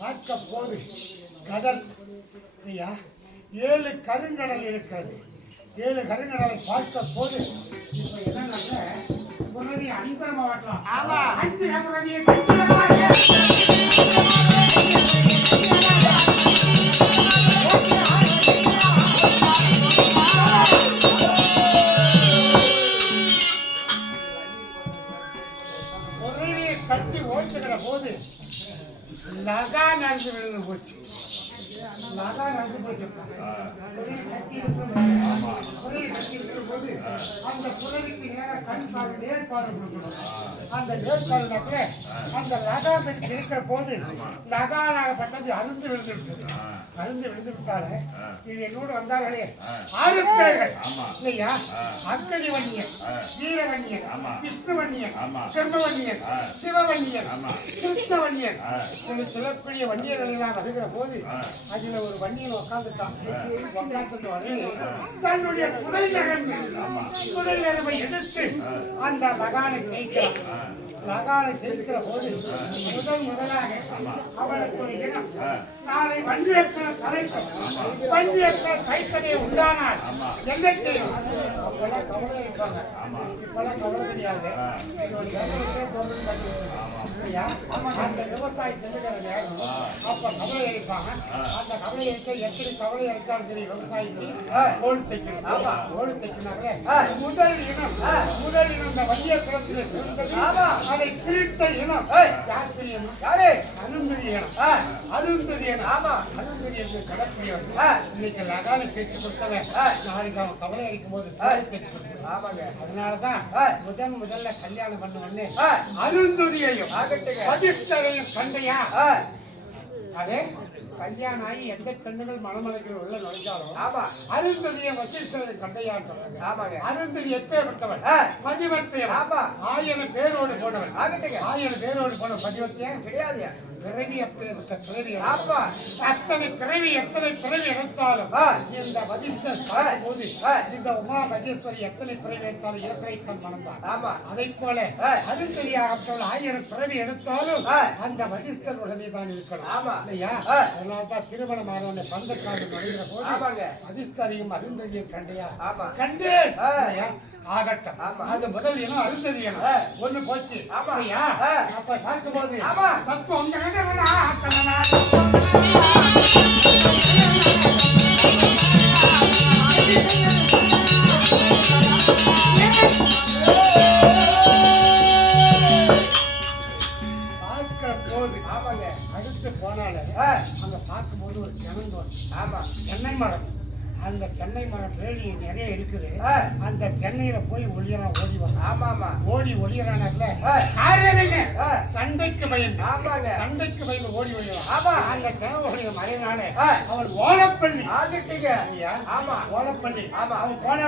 பார்க்க போது கடல் 7 கருங்கடல் இருக்கிறது. 7 கருங்கடலை பார்க்க போது இப்ப என்னன்னா புனவி அந்தரமா வாட்டலாம். ஆமா அஞ்சு புனவியை கட்டி ஓட்டுகிற போது லகா நடந்து விழுந்து போச்சு. லகா நடந்து போச்சு. கட்டி இருக்கிற போது அந்த புறவிக்கு நேர கண் பார்வை நேர்பார்வை கொடுக்கணும். அந்த நேர்பார்வைக்குள்ள அந்த லகா பிடிச்சு இருக்கிற போது லகானாகப்பட்டது அருந்து விழுந்து விட்டது. அருந்து விழுந்து விட்டாலே இது என்னோடு வந்தார்களே 6 பேர்கள் இல்லையா? அக்கடி வன்னியன், வீரவன்னியன், விஷ்ணுவன்னியன், கர்மவன்னியன், சிவவன்னியன், கிருஷ்ணவன்னியன் என்று சொல்லக்கூடிய வன்னியர்கள் எல்லாம் வருகிற போது அதுல ஒரு வன்னியன் உட்காந்துட்டான். தன்னுடைய குடையரவை எடுத்து அந்த லகானை கைக்கிறான். லகானை கைக்கிற போது முதலாக அவளுக்கு ஒரு இனம் நாளை வண்டியற்ற தலைக்கும் வண்டியற்ற கைத்தனை உண்டானால் என்ன செய்யும்? அப்பெல்லாம் கவலை இருப்பாங்க. இப்பெல்லாம் கவலை கிடையாது. அந்த விவசாயி செல்லுகிற நேரம் அப்ப கவலை அளிப்பாங்க. அந்த கவலை அளிக்க எத்தனை கவலை அளித்தாலும் சரி விவசாயிக்கு ஓடு தைக்கணும். ஓடு தைக்கினாங்களே முதல் இனம் இந்த வண்டிய குளத்தில் இருந்தது. அதை பிரித்த இனம் யாரு? அருந்ததி இனம். அருந்ததி இனம். ஆமா அருந்ததி என்று சொல்லக்கூடியவர்கள் இன்னைக்கு லகானை பேச்சு கொடுத்தவன் நாளைக்கு அவன் கவலை அளிக்கும் போது பேச்சு கொடுத்தவன். ஆமாங்க. அதனாலதான் முதல்ல கல்யாணம் பண்ண உடனே அருந்ததியையும் பதிஷ்டரையும் கண்டையா அதே கல்யாணம் ஆகி எந்த பெண்ணுகள் மனமலைகள் உள்ள நுழைஞ்சாலும் அருந்ததியை வசிஷ்டரை கண்டையான்னு சொல்றாங்க. ஆமாங்க. அருந்ததி எப்பேற்பட்டவன்? பதிவத்தையன். 1000 பேரோடு போனவன். 1000 பேரோடு போன பதிவத்தையன் கிடையாது. பிறவி அப்பேற்பட்ட பிறவி. அத்தனை பிறவி எத்தனை பிறவி எடுத்தாலும் இந்த வசிஷ்டர் போது இந்த உமா மகேஸ்வரி எத்தனை பிறவி எடுத்தாலும் இயற்கை கண் மனம்தான். அதை போல அருந்ததியாகப்பட்டவள் 1000 பிறவி எடுத்தாலும் அந்த வசிஷ்டர் உடனே தான் இருக்கணும் இல்லையா? அதனால்தான் திருமணம் ஆனவனை பந்தக்காடு நுழைகிற போது அதிஸ்தரையும் அருந்ததியும் கண்டையா கண்டேன் ஆகட்டம். அது முதல் இனம் அருந்ததி இனம் ஒண்ணு போச்சு. அப்ப பார்க்கும் போது தத்துவம் பார்க்கிற போது அடுத்து போனால அங்க பார்க்கும்போது ஒரு தென்னை மரம். அந்த தென்னை மரம் வேலி நிறைய இருக்குது. அந்த தென்னையில போய் ஒளியறான் ஓடிவான். ஓடி ஒளியறானல்ல சண்டைக்கு பயந்து சண்டைக்கு பயந்து ஓடி ஒளியறான். அந்த தேவனுடைய மறைனால அவன் ஓலப்பள்ளி ஓலப்பள்ளி அவன் போன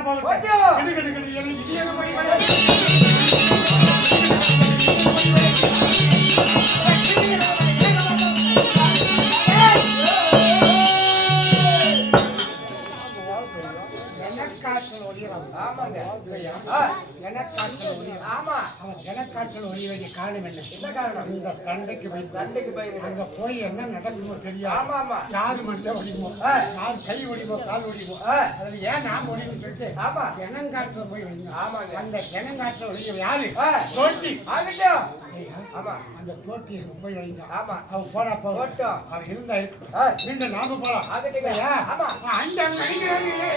ஒளிகிறான். ஆமாங்க. எனக்காற்றல் ஒளிகிறான். ஆமா. அவன் எனக்காற்றல் ஒளிய வேண்டிய காரணம் என்ன? என்ன காரணம்? இந்த சண்டைக்கு போய் அங்க போய் என்ன நடக்குமோ தெரியாது. ஆமா ஆமா. யாரு மண்டை ஒடிமோ, யார் கை ஒடிமோ, கால் ஒடிமோ, அதுல ஏன் நாம் ஒடின்னு சொல்லிட்டு ஆமா ஜனங்காற்றுல போய் வந்தோம். ஆமாங்க. அந்த ஜனங்காற்றுல ஒளிய யாரு? தோட்டி. ஆகட்டும். ஆமா. அந்த தோட்டி போய் வைங்க. ஆமா. அவன் போடா போட்டோம். அவன் இருந்தா இருக்கட்டும். மீண்டும் நாம போலாம். ஆகட்டுங்க. ஆமா. அந்த மனிதர்களே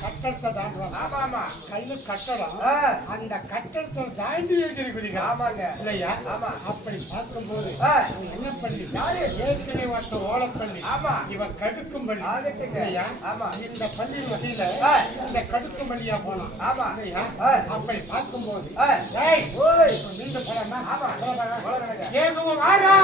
கட்டடத்தை தாண்டுவாங்க. ஆமா ஆமா. கல்லு கட்டடம். அந்த கட்டடத்தை தாண்டி வைக்கிறீங்க. ஆமாங்க. இல்லையா? ஆமா. அப்படி பார்க்கும்போது என்ன பள்ளி? ஏற்கனவே வந்த ஓலப்பள்ளி. ஆமா. இவன் கடுக்கும் பள்ளி. இல்லையா? ஆமா. இந்த பள்ளி வகையில இந்த கடுக்கும் பள்ளியா போனோம். ஆமா. இல்லையா? அப்படி பார்க்கும்போது நீங்க போலாமா? ஆமா. ஏதோ வாரா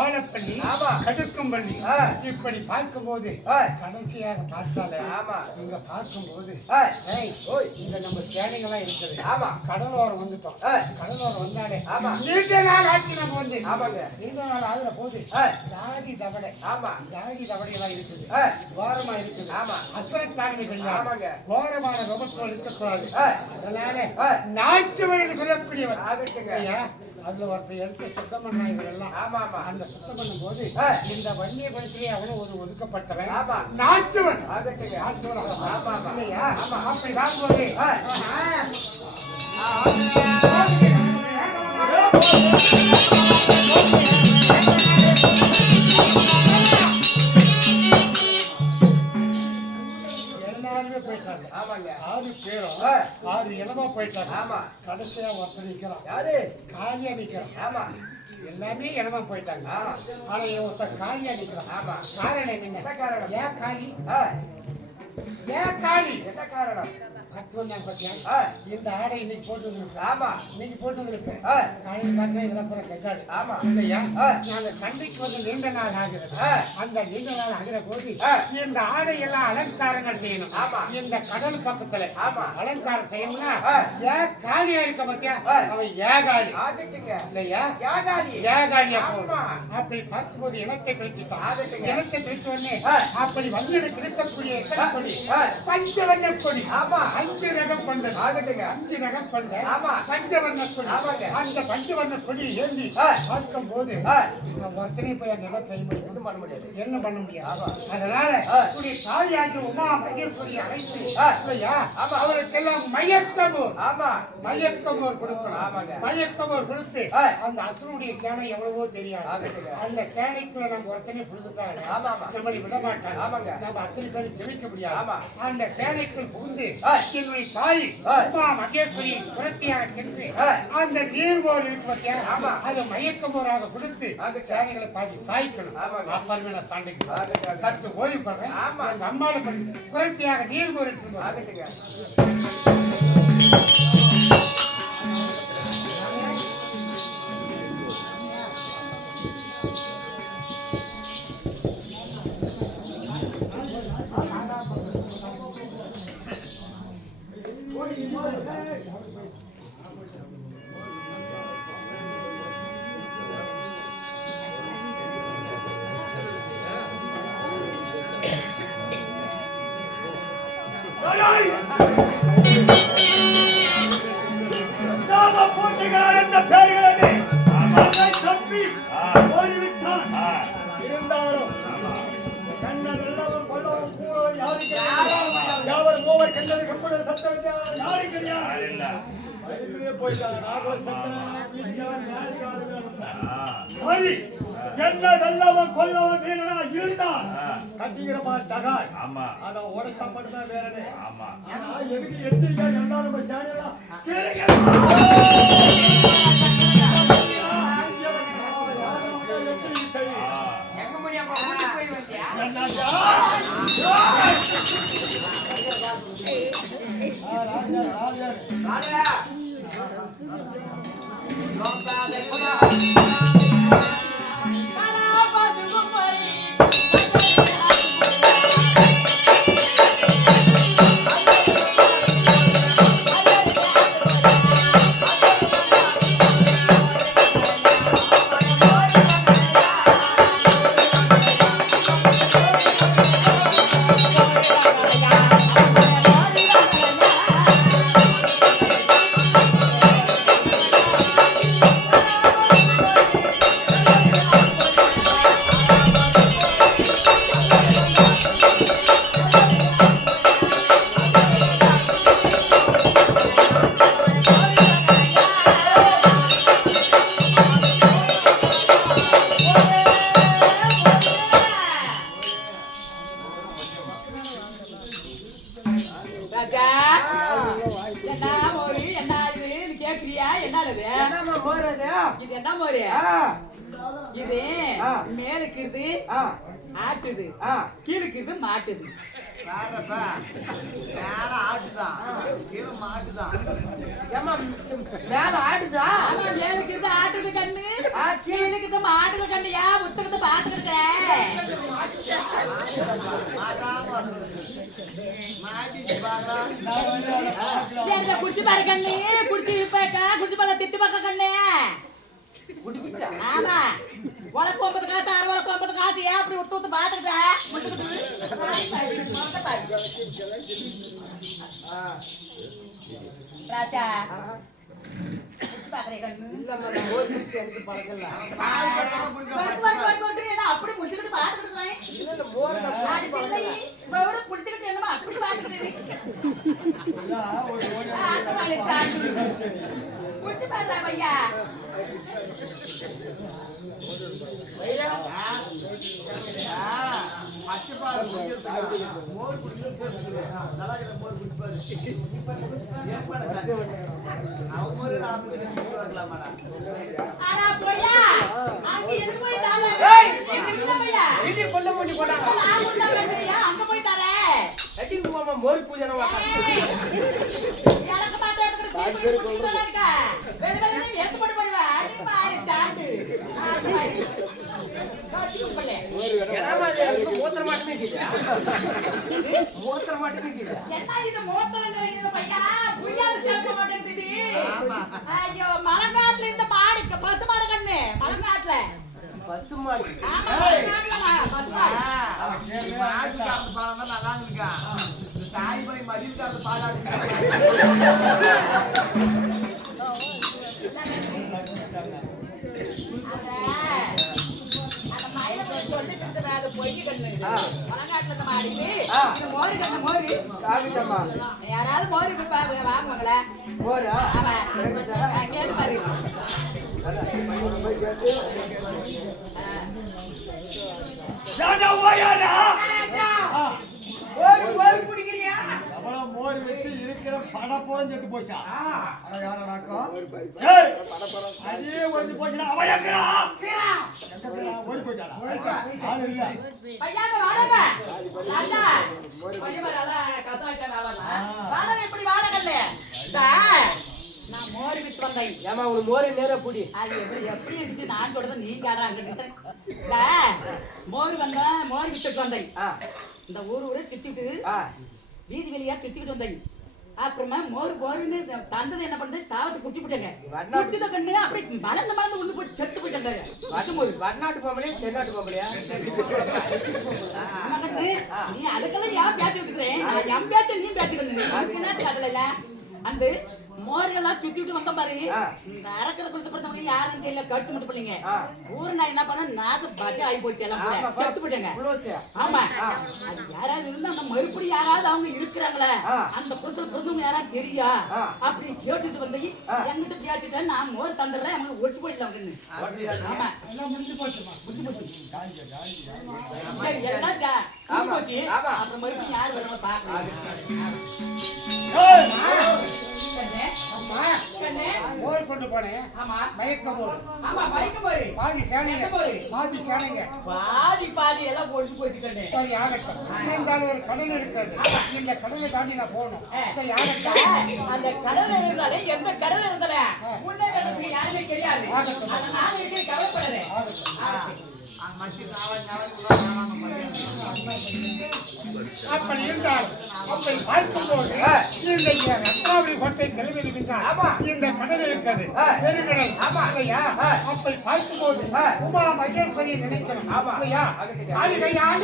ஓலப்பள்ளி, கடுக்கம்பள்ளி இப்படி பார்க்கும்போது கடைசியாக பார்த்தாலே இங்க பார்க்கும்போது இங்க நம்ம சேனைகளா இருக்குது. ஆமா. கடலோரம் வந்துட்டோம். கடலோரம் வந்தாலே நீண்ட நாள் ஆட்சி நம்ம வந்து நீண்ட நாள் ஆகுற போது தாடி தவடை. ஆமா. தாடி தவடை எல்லாம் இருக்குது. கோரமா இருக்குது. ஆமா. அசுரத்தாண்மை கிடையாது. கோரமான ரொபத்தோடு இருக்கக்கூடாது. அதனால நாச்சுவன் சொல்லக்கூடியவர் அதுல ஒருத்தர் எடுத்து சுத்தம் பண்ணா இவரெல்லாம். ஆமா ஆமா. அந்த சுத்தம் பண்ணும் போது இந்த வன்னிய படத்திலே அவனும் ஒரு ஒதுக்கப்பட்டவன். ஆமா. நாச்சுவன். நாச்சுவன். ஆமா ஆமா. இல்லையா? ஆமா. அப்படி வாங்கும்போது எல்லாருமே போயிட்டாங்க. ஆமாங்க. 6 பேரும் 6 இடமா போயிட்டாங்க. ஆமா. கடைசியா ஒருத்தர் நிக்கிறான். யாரு? காளியா நிக்கிறான். ஆமா. எல்லாமே இடமா போயிட்டாங்க. ஆனா ஒருத்தர் காளியா நிக்கிறான். ஆமா. காரணம் என்ன? காரணம் ஏன் காளி? ஏன் காளி? என்ன காரணம்? இந்த ஆடை இன்னைக்கு போட்டு வந்துருக்கு. ஆமா. இன்னைக்கு போட்டு வந்துருக்கு. காலையில் பார்த்தா இதெல்லாம் பூரா கஜாடு. ஆமா. இல்லையா? நாங்க சண்டைக்கு வந்து நீண்ட நாள் ஆகிறது. அந்த நீண்ட நாள் ஆகிற போது இந்த ஆடை எல்லாம் அலங்காரங்கள் செய்யணும். ஆமா. இந்த கடல் பக்கத்துல அலங்காரம் செய்யணும்னா ஏன் காலியா இருக்க பத்தியா அவன் ஏகாலி. இல்லையா? ஏகாலியா போகணும். அப்படி பார்க்கும்போது இனத்தை கழிச்சுட்டான். இனத்தை கழிச்ச உடனே அப்படி வந்து கிடைக்கக்கூடிய கொடி பஞ்சவர்ண கொடி. ஆமா. 5 ரகம் கொண்ட 5 ரகம் கொண்ட பஞ்சவர்ண கொடி. அந்த பஞ்சவர்ண கொடியை ஏந்தி பார்க்கும் போது ஒருத்தனை போய் அங்க எல்லாம் செய்ய முடியாது. என்ன பண்ண முடியாது. அதனால தாயாகி உமா மகேஸ்வரி அழைத்து இல்லையா அவளுக்கெல்லாம் மயக்கமோர். ஆமா. மயக்கமோர் கொடுக்கணும். மயக்கமோர் கொடுத்து அந்த அசுரனுடைய சேனை எவ்வளவோ தெரியாது. அந்த சேனைக்குள்ள நம்ம ஒருத்தனை புரிந்துட்டாங்க. நம்மளை விட மாட்டாங்க. நம்ம அத்தனை பேரும் ஜெயிக்க முடியாது. அந்த சேனைக்குள் புகுந்து என்னுடைய தாய் உமா மகேஸ்வரி புரட்சியாக சென்று அந்த நீர்போர் இருக்கு பத்தியா அதை மயக்கமோராக கொடுத்து அந்த சேனைகளை பாதி சாய்க்கணும். அப்புறமே நான் சண்டைக்கு சற்று ஓய்வு பண்றேன். அந்த அம்மாவை புரட்சியாக நீர்போர் இருக்கு. இருந்தாலும் அவர் மூவர் கண்டது கப்பட சத்தம் யாரு கிடையாது போயிட்டாங்க நாகர் சத்தம் சரி என்ன நல்லவன் கொல்லவன் வீரனா இருந்தான் கட்டிக்கிறமா டகாய் ஆமா அத உடச்ச மட்டும் தான் வேறனே ஆமா ஆனா எதுக்கு எத்திரிக்கா எல்லாரும் போய் சேனலாம் எங்க முடியாம கூட்டி போய் வந்தியா ராஜா இது மேலுக்கு இது ஆட்டுது கீழுக்கு இது மாட்டுது மேல ஆட்டுதா மேலுக்கு இது ஆட்டுது கண்ணு கீழுக்கு இது மாட்டுது கண்ணுயா முத்துக்கிட்டு பாத்துக்கிட்ட குடிச்சு பாரு கண்ணு குடிச்சு குடிச்சு பாரு திட்டு பார்க்க கண்ணு ஆமா உனக்கு 9 காசு உனக்கு 9 காசு ஏன் அப்படி ஒத்து பாத்துக்கிட்ட ராஜா அப்படி முடிச்சுக்கிட்டு பாத்துக்கிட்டு குடிச்சுக்கிட்டு என்னமா அப்படி பாத்துக்கிட்டு குடிச்சு பாருடா பையா மோர் பூஜை மூத்திர மாட்டேங்குது ஐயோ மலங்காட்டுல இந்த மாடு பசு மாடு கண்ணு மலங்காட்டுல பசு மாடு யாராவது மோரு வாங்குவாங்களா மோரு ஆமா கேட்டு பாரு மோர் விட்டு இருக்கிற படப்போம் செத்து போச்சா அதே ஒழிஞ்சு போச்சுன்னா அவன் ஓடி போயிட்டாடா நான் மோர் விட்டு வந்தேன் ஏமா உனக்கு மோரை நேரா புடி அது எப்படி இருந்துச்சு நான் சொல்றது நீ கேடுறாங்க மோர் வந்தேன் மோர் விட்டுட்டு வந்தேன் இந்த ஊரை சுத்திட்டு வீதி வெளியா சுத்திக்கிட்டு வந்தேன் அப்புறமா மோருன்னு தந்தது என்ன பண்ணுது தாவத்தை குடிச்சு போட்டாங்க குடிச்சத கண்ணு அப்படி மலர்ந்து உள்ள போய் செத்து போயிட்டாங்க வடநாட்டு பொம்பளையா தென்னாட்டு பொம்பளையா நீ அதுக்கெல்லாம் ஏன் பேச்சு விட்டுக்கிறேன் நான் என் பேச்ச நீ பேச்சுக்கணும் அதுக்கு என்ன அதுல இல்ல அந்த மோர்களெல்லாம் சுத்திட்டு வந்த பாரு இந்த அரக்கரை கொடுத்து பொறுத்தவங்க யாரும் தெரியல கடிச்சு மட்டும் பிள்ளைங்க ஊர் நான் என்ன பண்ண நாசம் பஜை ஆகி போச்சு எல்லாம் செத்து போயிட்டாங்க ஆமா அது யாராவது இருந்தா அந்த மறுபடி யாராவது அவங்க இருக்கிறாங்களே அந்த புறத்துல புறந்தவங்க யாராவது தெரியா அப்படி கேட்டுட்டு வந்து என்கிட்ட பேசிட்டேன் நான் மோர் தந்துடுறேன் அவங்க ஒழிச்சு போயிடலாம் அப்படின்னு ஆமா எல்லாம் முடிஞ்சு போச்சுமா முடிஞ்சு போச்சு சரி எல்லாம் போச்சு அப்புறம் மறுபடியும் யார் வருமா பாக்கலாம் மோர் கொண்டு போனேன் மயக்க மோர் பாதி சேனைங்க பாதி எல்லாம் போட்டு போச்சு கண்ணு சரி ஆகட்டும் இருந்தாலும் ஒரு கடல் இருக்கிறது இந்த கடலை தாண்டி நான் போகணும் சரி ஆகட்டும் அந்த கடல் இருந்தாலே எந்த கடல் இருந்தால முன்னே யாருமே தெரியாது நான் இருக்கிற கவலைப்படுறேன் அப்படி இருந்தால் அப்படி பார்க்கும்போது இந்த ரத்னாவளி கோட்டை செலவிடுகின்றார் இந்த கடல் இருக்கிறது பெருங்கடல் இல்லையா அப்படி பார்க்கும்போது உமா மகேஸ்வரியை நினைக்கிறோம் இல்லையா காளிகையாக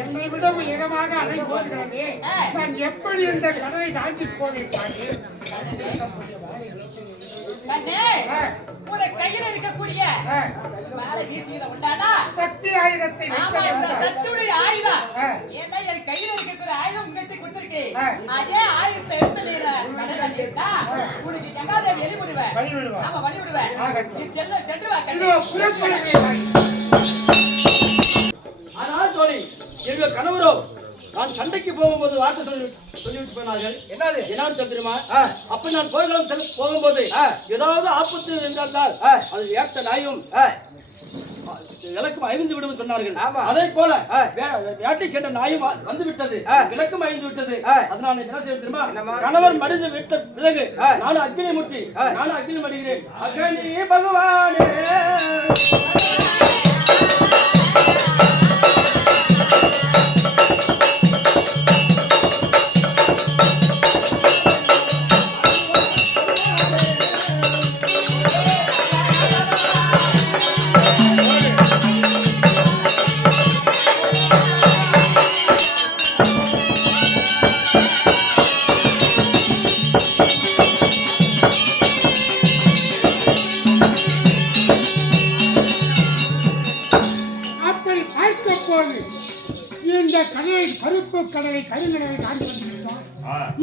என்னை விட உயரமாக அலை போகிறது. நான் எப்படி இந்த கடலை தாண்டி போவேன்? கையில் இருக்கக்கூடிய சக்தி ஆயுதத்தை ஆயுதம் என் கையில் இருக்கக்கூடிய ஆயுதம் உங்களுக்கு கொடுத்திருக்கேன். அதே ஆயுதத்தை எடுத்து உனக்கு எங்காவது வெளிவிடுவேன். ஆனால் தோழி, எங்கள் கணவரோ நான் சண்டைக்கு போகும்போது வார்த்தை சொல்லிவிட்டு போனார்கள். என்னன்னு தெரியுமா? அப்ப நான் போர்களும் போகும்போது ஏதாவது ஆபத்து என்றால் அது ஏற்ற நாயும் விளக்கும் அழிந்து விடும் சொன்னார்கள். அதே போல வேட்டை சென்ற நாயும் வந்து விட்டது, விளக்கும் அழிந்து விட்டது. அதனால என்ன செய்ய தெரியுமா? கணவர் மடிந்து விட்ட பிறகு நானும் அக்னி முட்டி நானும் அக்னி மடிகிறேன். அக்னி பகவானே வந்துவிட்டோம்.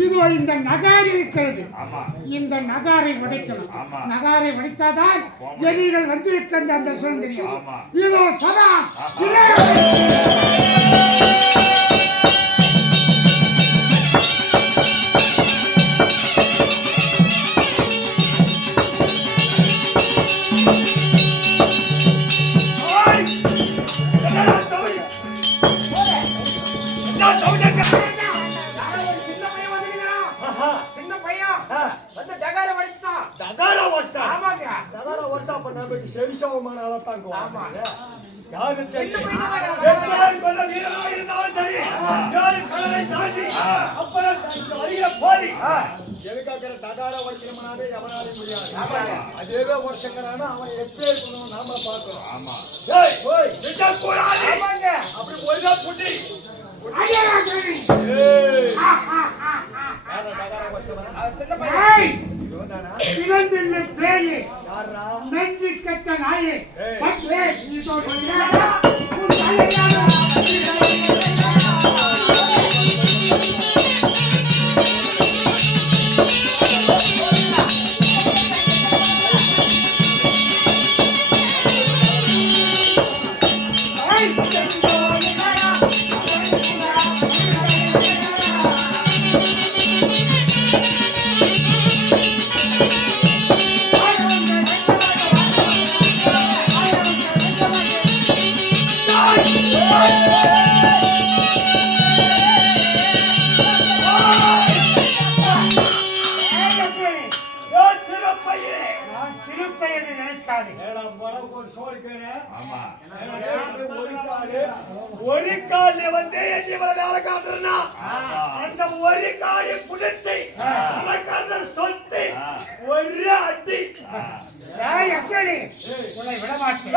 இதோ இந்த நகாரி இருக்கிறது. இந்த நகாரை உடைக்கணும். நகாரை உடைத்தாதான் எதிரிகள் வந்து இருக்கின்ற அந்த சுதந்திரம். இதோ சதா அதேவே வருஷங்களான அவன் எப்படி நாம பார்க்கிறோம். அப்படி போய்தான் புட்டி நன்றி கட்ட நாயே ஒரு கால வந்து வேலை காட்டுறா அந்த ஒரு காயை புடிச்சு சொத்து ஒரு அடி உன்னை விட மாட்டேன்.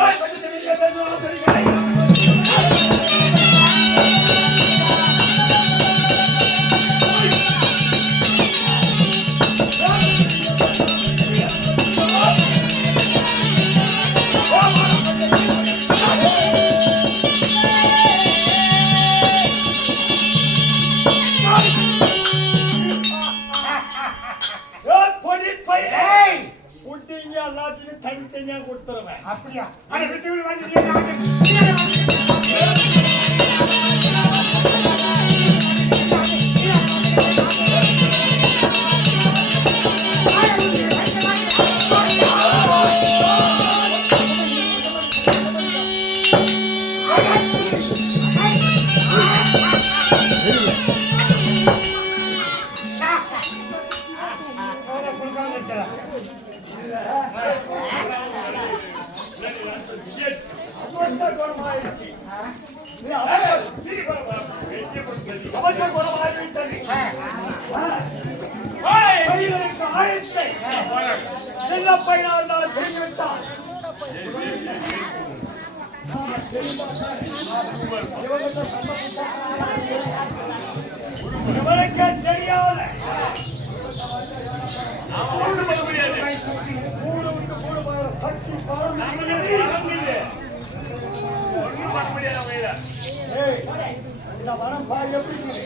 எல்லாத்தையும் தனித்தனியா கொடுத்துருவேன். அப்படியா? விட்டு சின்ன பையனா இருந்தாலும் புரிஞ்சு விட்டான். இவனுக்கு தெரியாத கூடு விட்டு கூடு போகிற சக்தி இந்த வனம் பாரு எப்படி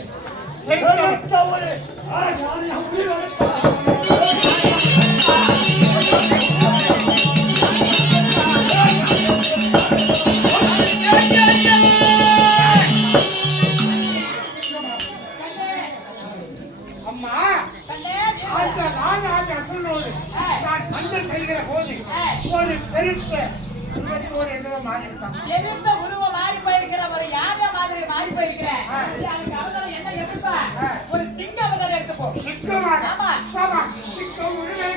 அம்மா அந்த நாடு அசலோடு நான் மஞ்சள் செய்கிற போது ஒரு பெருத்த ஒரு என்னவோ மாறி இருக்கான். எதிர்த்த உருவம் மாறி போயிருக்கிறவர் யாரே மாதிரி மாறி போயிருக்கிறேன். என்ன எதிர்ப்பா ஒரு சிங்க அவதாரம் எடுத்துப்போ. சிக்கமாக ஆமா சாமா சிக்கம் உருவே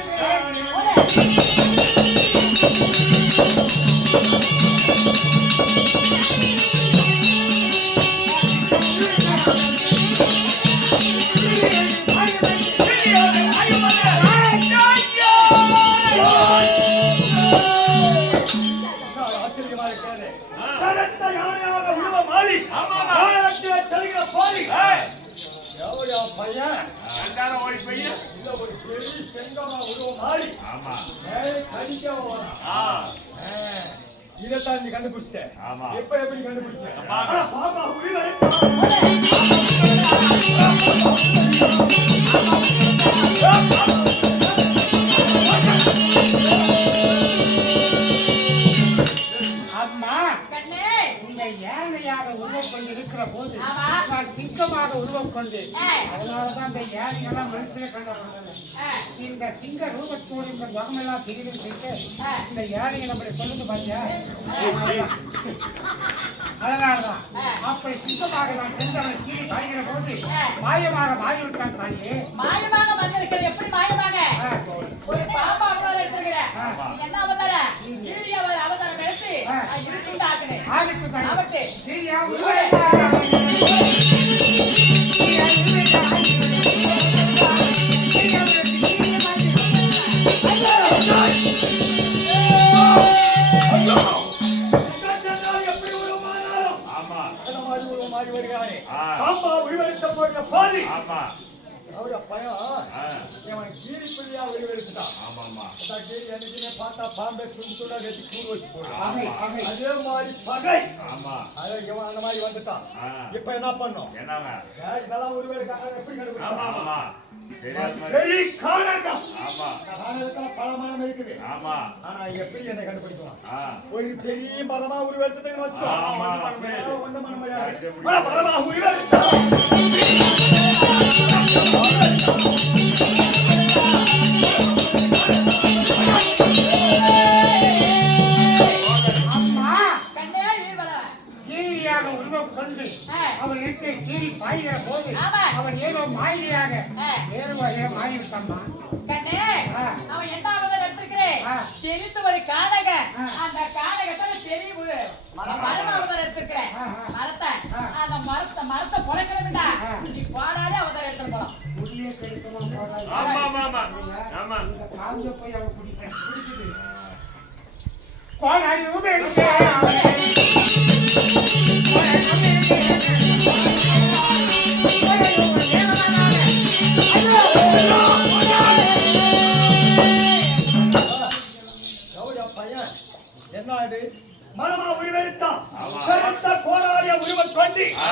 இதைத்தான் நீ கண்டுபிடிச்சிட்ட. ஆமா. இப்ப எப்படி கண்டுபிடிச்சிட்ட? பாப்பா உயிரை அம்மா கண்ணே இந்த ஏழையாக உருவம் கொண்டு இருக்கிற போது ஆமா. நான் சிங்கமாக உருவம் கொண்டு அதனாலதான் இந்த ஏழைகள்லாம் மனுஷனை கண்டப்படுறது. இந்த சிங்க ரூபத்தோடு இந்த முகமெல்லாம் தெரியும் சொல்லிட்டு இந்த ஏழைங்க நம்மளை சொல்லுங்க பாத்தியா. அதனாலதான் அப்படி சிங்கமாக நான் சென்றவன் கீழே காய்கிற போது மாயமாக மாறிவிட்டான் தாயே. மாயமாக வந்திருக்கிற எப்படி மாயமாக ஒரு பாப்பா அவதாரம் எடுத்திருக்கிறேன். நீ என்ன அவதாரம்? சீரிய அவதாரம் எடுத்து இருட்டு ஆக்குறேன். ஆகிட்டு தாயே. அவட்டு சரியா எப்படி உருவமானாலும் ஆமா. அந்த மாதிரி உருவம் மாறி வருகிறானே. ஆ. பாப்பா உயிரெடுத்த போகிற பாதி ஆமா. அவருடைய பயம் ஆ. இவன் கீரி பிள்ளையா உயிரெடுத்துட்டான். ஆமாமா. என்னைக்குமே பார்த்தா பாம்பை சுண்டு சுண்டா கட்டி கூறு வச்சு போடுறான். ஆமை. அதே மாதிரி பகை ஆமா. அதை இவன் அந்த மாதிரி வந்துட்டான். ஆ. இப்ப என்ன பண்ணோம்? என்னங்க? இதெல்லாம் உருவெடுக்காங்க எப்படி ஆமா கண்டுபிடிச்சான்? ஆமா. தெரியாத மாதிரி. சரி காணகம் ஆமா. காணகத்துல பல மரம் இருக்குது. ஆமா. ஆனா எப்படி என்னை கண்டுபிடிக்கலாம்? ஆ. ஒரு பெரிய மரமா உருவெடுத்துட்டேன்னு வச்சுக்கோ. ஆமா. ஒண்ணும் பண்ண முடியாது. மரமா உருவெடுத்தா அம்மா கண்ணே வீரவரா சீரியாக உருவம் கொண்டு அவன் இருக்கை சீறி பாய்கிற போது ஆமா. அவன் ஏதோ மாயிரியாக ஆ. வேறு வகையில மாறிவிட்டாம்மா. கண்ணே ஆ. அவன் என்ன அவதாரம் எடுத்திருக்கிறேன்? ஆ. தெரிந்து ஒரு காணக ஆ. அந்த காணகத்தை தெரிவு மரம் அவதாரம் எடுத்திருக்கிறேன். ஆ, ஆ. மரத்தை ஆ. அந்த மரத்தை பொழைக்கணும்டா ஆ. நீ பாடாலே அவதாரம் எடுத்துட்டு போலாம். முடியே கெடுக்கணும் போடாது. ஆமா ஆமா ஆமா. ஆமா. இந்த காஞ்ச போய் அவன் பிடிக்குது. கோலாடி ஊமை எடுத்து அவனை பையன் என்ன இது மரமா உருவெடுத்தான். ஆமா. கருத்த கோடாரிய உருவம் கொண்டு ஆ.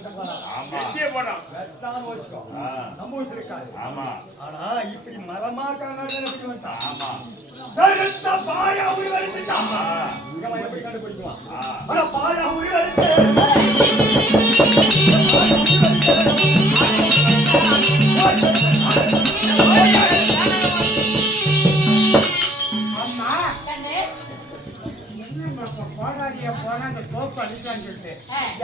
ஆமா. வெட்டியே போடாம். வெட்டான்னு வச்சுக்கோ. ஆ. நம்ம ஊர் இருக்காது. ஆமா. ஆனா இப்படி மரமா எப்படி வந்தான்? ஆமா. கருத்த பாயா உருவெடுத்துட்டான். ஆமா. இவன் எப்படி கண்டுபிடிக்குவான்? ஆ. ஆனா பாயா உருவெடுத்து அம்மா கண்ணே என்ன கோடாடிய போனா அந்த தோப்பு அடிச்சான்னு சொல்லிட்டு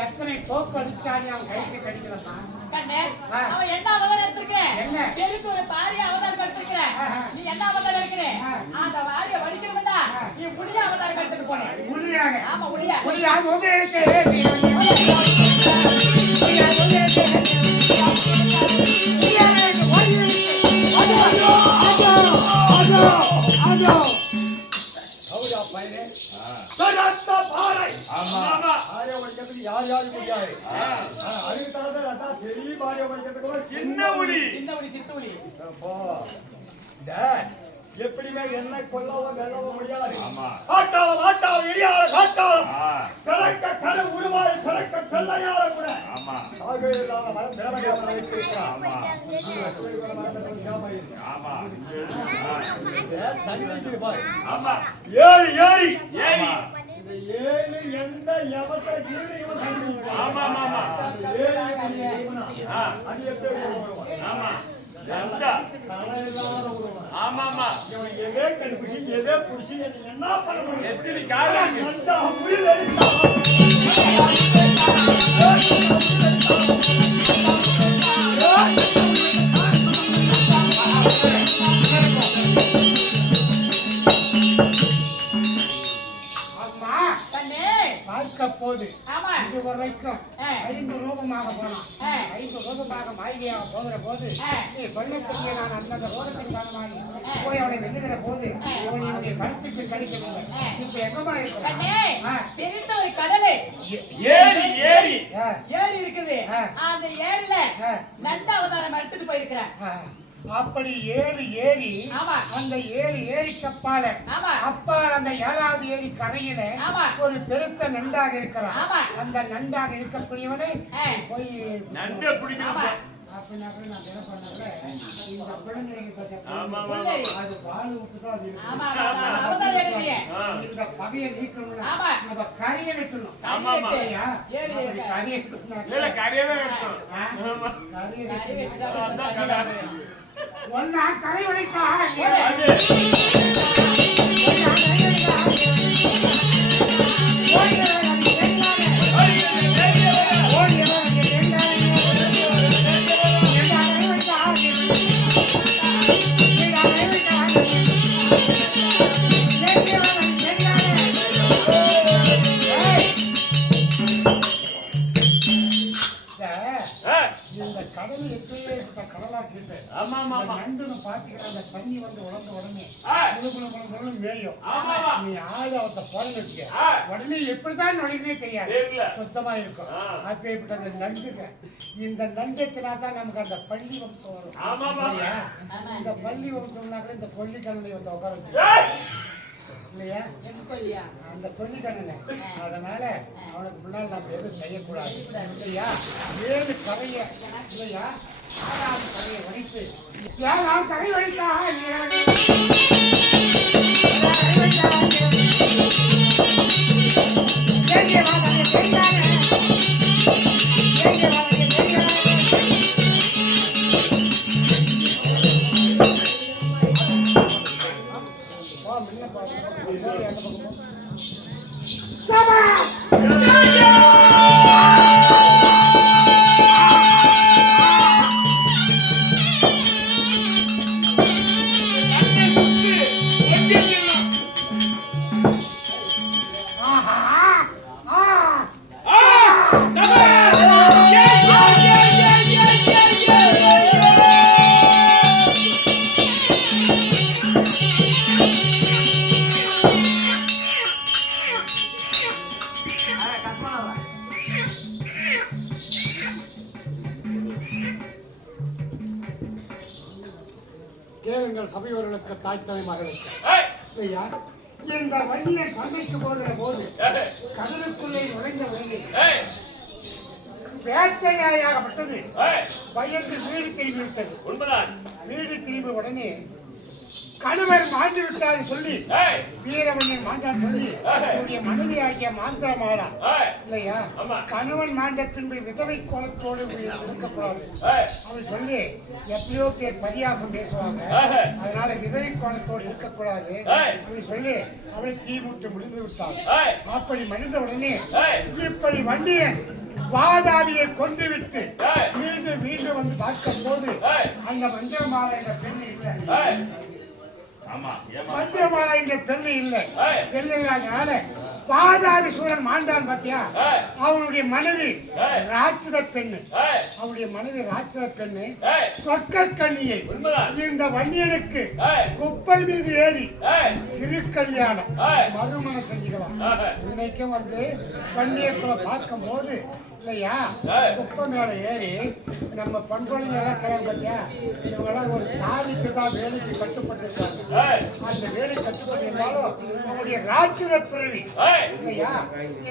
எத்தனை தோப்பு அடிச்சாடி அவன் கைக்கு கடிக்கிறப்பா. கண்ணே ஆ. அவன் என்ன அவதாரம் எடுத்திருக்கிறேன்? என்ன? தெரிந்து ஒரு பாரிய அவதாரம் எடுத்திருக்கிறேன். ஆஹா. நீ என்ன அவதாரம் எடுக்கிறேன்? ஆ. அந்த வாரிய வடிக்கணும்டா ஆ. நீ முடிய அவதாரம் எடுத்துட்டு போனேன். முடியாக ஆமா முடிய முடியாக ஊமை எடுத்து அவரா பையனே ஆ. கருத்த பாறை ஆமா. பாய வைக்கிறதுக்கு யார் யாரு முடியாது. அதுக்கு தகுந்த அதான் பெரிய பாய வைக்கிறதுக்கு சின்ன உளி. சின்ன ஒளி சித்து ஒளி அப்போ இந்த எப்படியுமே என்ன கொல்லவும் வெல்லவும் முடியாது. ஆமா. ஆட்டாளம் இடியாள காட்டாளம் ஆ. கலக்க கல உருவாய் கலக்க கல்லையாள கூட ஆமா. ஆகவே இல்லாம மரம் தேவையான வைத்திருக்கிறான். ஆமா. ஆமா. தண்ணி பாரு. ஆமா. ஏறி ஏறி ஏறி. இந்த ஏழு எந்த எவத்தை கீழே இவன் கண்டுபிடிக்கிறான். ஆமா, ஆமா, ஆமா. அந்த ஏழு இவனா? ஆ. அது எப்படி உருவான்? ஆமா. எந்த? தலையில்லாத உருவான். ஆமா ஆமா. இவன் எதே கண்டுபிடிச்சி எதே புடிச்சு என்ன பண்ண முடியும்? எத்தனை காலம் அந்த உயிர் எடுத்தான். அம்மா கண்ணே பார்க்க போது ஆமா இது வரைக்கும் ஆ. 5 ரூபமாக போனான். ஆ. 5 ரூபமாக மாளிகையாக போகிற போது ஆ. நீ சொல்லக்கூடிய நான் அந்த ரூபத்தின் காரணமாக போய் அவனை வெல்லுகிற போது அவன் என்னுடைய கருத்துக்கு கழிக்கவில்லை. இப்ப எங்கமா இருக்கிறான்? கண்ணே ஆ. பெரிய ஒரு கடலு ஏரி ஏரி. ஆ. ஏரி இருக்குது ஆ. அந்த ஏரியில ஆ. நண்ட அவதாரம் எடுத்துட்டு போயிருக்கிறேன். ஆ. அப்படி 7 ஏரி ஆமா. அந்த 7 ஏரிக்கு அப்பால ஆமா. அப்பால் அந்த 7வது ஏரி கரையில ஆமா. ஒரு பெருத்த நண்டாக இருக்கிறான். ஆமா. அந்த நண்டாக இருக்கக்கூடியவனை போய் நண்டை பிடிக்கணும். அப்படின்னாக்க நான் என்ன பண்ணல, இந்த குழந்தைகளுக்கு கொஞ்சம் ஆமா, சொல்லு. அது பால் விட்டுதான் அது இருக்கு. ஆமா, அவதான் எழுதிய. இந்த பகையை நீக்கணும்னா ஆமா. நம்ம கரையை வெட்டணும். ஆமா, ஆமா. இல்லையா? ஏரி அப்படி இருக்கா? கரையை வெட்டினாக்க- இல்ல கரையவே வெட்டணும். ஆ? ஆமா. கரையை கறி வெட்டினா- வெட்டிட்டா அதான் தண்ணி கதை. வரும். ஒன்னா கரை உடைத்தா அது. இந்த கடல் எப்பயே கடலாக்கிட்டு ஆமா, ஆமா, ஆமா. நண்டுன்னு பாத்துக்கிற அந்த தண்ணி வந்து உடந்த உடனே ஆ. குழு மேயும். ஆமா, ஆமா. நீ ஆடு அவத்த போல ஆ. உடனே எப்படிதான் நுழைக்கவே தெரியாது, தெரியல. சுத்தமா இருக்கும். ஆ. அப்பேற்பட்ட அந்த நண்டுங்க, இந்த நண்டத்தினாதான் நமக்கு அந்த பள்ளி வம்சம் வரும். ஆமா, ஆமா. இல்லையா? ஆமா. இந்த பள்ளி வம்சம்னா கூட இந்த கொல்லி கண்ணனை வந்து உட்கார வச்சு ஏய். இல்லையா? எனக்கு இல்லையா? அந்த கொல்லி கண்ணனை, அதனால அவனுக்கு முன்னால் நம்ம எதுவும் செய்யக்கூடாது இல்லையா? 7 கரையை இல்லையா? 6வது கரையை வடித்து 7வது கரை வடித்தா நண்டை சுட்டு ஒட்டிடணும். ஆ. சபா. ஏய், ஏய், ஏய், ஏய், ஏய், ஏய், ஏய். கேளுங்கள் சபையோர்களுக்கு தாய்த்தலை மகளுக்கு ஏய். இல்லையா? இந்த வண்டியை சண்டைக்கு போகிற போது ஏய். கடலுக்குள்ளே நுழைந்த வண்டி ஏய். வேட்டையாகப்பட்டது. ஏய். பயந்து வீடு திரும்பி விட்டது. உண்மைதான். வீடு திரும்பி உடனே கணவர் மாண்டு விட்டார் சொல்லி ஏய். வீரமணியன் மாண்டான் சொல்லி என்னுடைய மனைவி ஆகிய மாந்திரமாளா ஏய். இல்லையா? ஆமா. கணவன் மாண்ட பின்பு விதவை கோலத்தோடு இருக்கக்கூடாது ஏய். அவன் சொல்லி எப்பயோ பேர் பரியாசம் பேசுவாங்க, ஏய். அதனால விதவை கோலத்தோடு இருக்கக்கூடாது ஏய். அவன் சொல்லி அவளை தீமுட்டு முடிந்து விட்டாள். ஏய். அப்படி மனித உடனே ஏய். இப்படி வண்டியன் வாதாபியை கொண்டு விட்டு ஏய். மீண்டும் மீண்டும் வந்து பார்க்கும் போது ஏய். அந்த மந்திரமாலா என்ற பெண் இல்லை. ஏய். ஆமா. ஏமா. மந்திரமாலா என்ற பெண் இல்லை. ஏய். பெண் இல்லாதனால வாதாபி சூரன் மாண்டான் பாத்தியா? ஏய். அவனுடைய மனைவி ஏய். ராட்சத பெண்ணு. ஏய். அவனுடைய மனைவி ராட்சத பெண்ணு ஏய். சொர்க்க கண்ணியை உண்மைதான். இந்த வண்டியனுக்கு ஏய். குப்பை மீது ஏறி ஏய். திருக்கல்யாணம் ஏய். மறுமணம் செஞ்சுக்கலாம். ஏய். இன்னைக்கும் வந்து வண்டியக்குள்ள பார்க்கும் போது இல்லையா, ஏய். குப்பை மேல ஏறி நம்ம பண்பொழிங்க எல்லாம் கிளம்ப பாத்தியா, இவங்கெல்லாம் ஒரு தாலிக்கு தான் வேலைக்கு கட்டுப்பட்டிருக்காங்க. ஏய். அந்த வேலை கட்டுப்பட்டிருந்தாலும் அவனுடைய ராட்சத பிறவி ஏய். இல்லையா?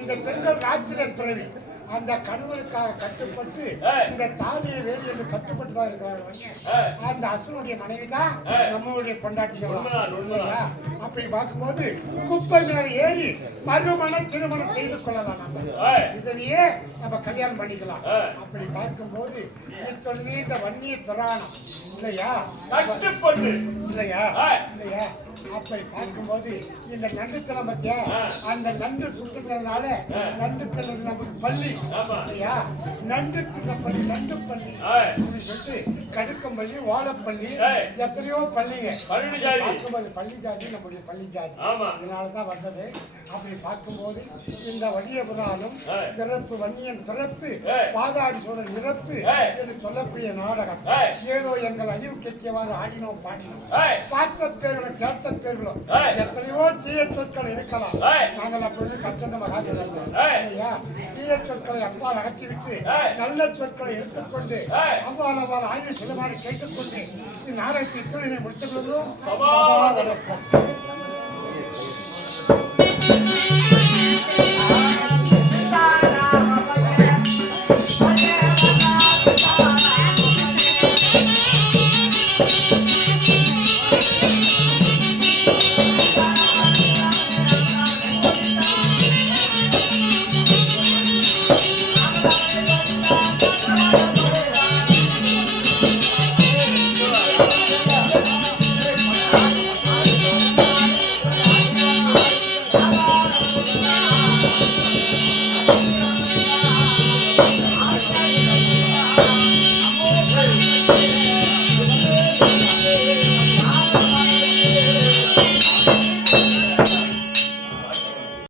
இந்த பெண்கள் ராட்சத பிறவி அந்த கணவனுக்காக கட்டுப்பட்டு ஏய். இந்த தாலியை வேலி என்று கட்டுப்பட்டு தான் இருக்கிறாங்க. ஏய். அந்த அசுரனுடைய மனைவி தான் ஏய். நம்மளுடைய கொண்டாட்டிகள் உண்மைதான், உண்மைதான். இல்லையா? அப்படி பார்க்கும்போது குப்பை மேல ஏறி மறுமணம் திருமணம் செய்து கொள்ளலாம். நம்ம ஏய். இதனையே நம்ம கல்யாணம் பண்ணிக்கலாம். ஏய். அப்படி பார்க்கும்போது இப்பொழுது இந்த வன்னிய புராணம் இல்லையா, கட்டுப்பட்டு. இல்லையா ஏய். இல்லையா? அப்படி பார்க்கும்போது இந்த நண்டுத்தலம் பத்தியா, அந்த நண்டு சுட்டுக்கிறதுனால நண்டுத்தல நமக்கு பள்ளி ஆமா. இல்லையா? நண்டு பள்ளி நண்டு பள்ளி ஏய். அப்படின்னு சொல்லிட்டு கடுக்கம்பள்ளி ஓலப்பள்ளி ஏய். எத்தனையோ பள்ளிங்க பள்ளி ஜாதி. பார்க்கும்போது பள்ளி ஜாதி நம்முடைய பள்ளி ஜாதி ஆமா. இதனாலதான் வந்தது. அப்படி பார்க்கும்போது இந்த வலிய புராணம் ஏய். பிறப்பு வன்னியன் பிறப்பு ஏய். பாதாடி சோழன் இறப்பு ஏய். என்று சொல்லக்கூடிய நாடகம். ஏய். ஏதோ எங்கள் அறிவு கெட்டியவாறு ஆடினோம் பாடினோம். ஏய். பார்த்த பேர்களை கேட்ட பேர்களும் ஏய். எத்தனையோ தீய சொற்கள் இருக்கலாம். ஏய். நாங்கள் அப்பொழுது கற்றந்த மகாஜனங்கள் ஏய். இல்லையா? தீய சொற்களை அப்பால் அகற்றிவிட்டு ஏய். நல்ல சொற்களை எடுத்துக்கொண்டு ஏய். அவ்வாறு ஆய்வு செல்லுமாறு கேட்டுக்கொண்டு நாளைக்கு இத்துணையை முடித்துக் கொள்கிறோம். சபா வணக்கம்.